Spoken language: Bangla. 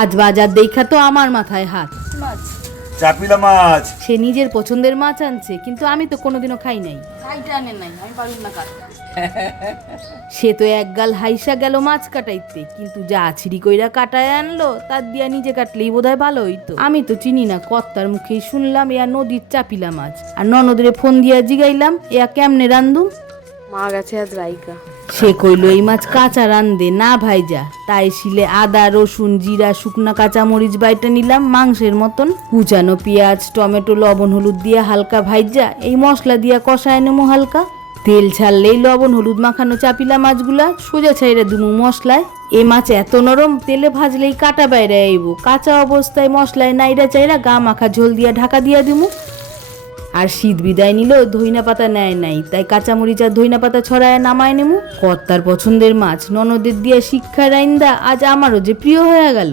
আজ বাজার দেখা তো আমার মাথায় হাত। চাপিলা মাছ। সে নিজের পছন্দের মাছ আনছে কিন্তু আমি তো কোনোদিনও খাই নাই। আনে নাই আমি পারুম না সে তো এক গাল হাইসা গেল মাছ কাটাইতে কিন্তু যা ছিড়ি কইরা কাটায় আনলো তার দিয়া নিজে কাটলেই বোধহয় ভালো হইতো। আমি তো চিনি না কর্তার মুখেই শুনলাম এয়া নদীর চাপিলা মাছ। আর ননদরে ফোন দিয়া জিগাইলাম এয়া কেমনে রান্ধুম? মা গেছে আজ রাইকা। সে কইল, এই মাছ কাঁচা রান্দে না ভাইজা। তাই শিলে আদা, রসুন, জিরা, শুকনা কাঁচা মরিচ বাইটা নিলাম, মাংসের মতন। কুচানো পেঁয়াজ, টমেটো, লবণ, হলুদ দিয়া হালকা ভাইজা, এই মশলা দিয়া কষায় নেমো হালকা। তেল ছাড়লেই লবণ, হলুদ মাখানো চাপিলা মাছগুলা সোজা ছাইরা দুমু মশলায়। এ মাছ এত নরম, তেলে ভাজলেই কাটা বাইরে আইব। কাঁচা অবস্থায় মশলায় নাইরা চাইরা গা মাখা ঝোল দিয়া ঢাকা দিয়া দিমু। আর শীত বিদায় নিল ধইনা পাতা নেয় নাই। তাই কাঁচামরিচ আর ধইনা পাতা ছড়ায় নামায় নেমু। কর্তার পছন্দের মাছ, ননদের দিয়া শিক্ষা রাইন্দা আজ আমারও যে প্রিয় হয়ে গেল।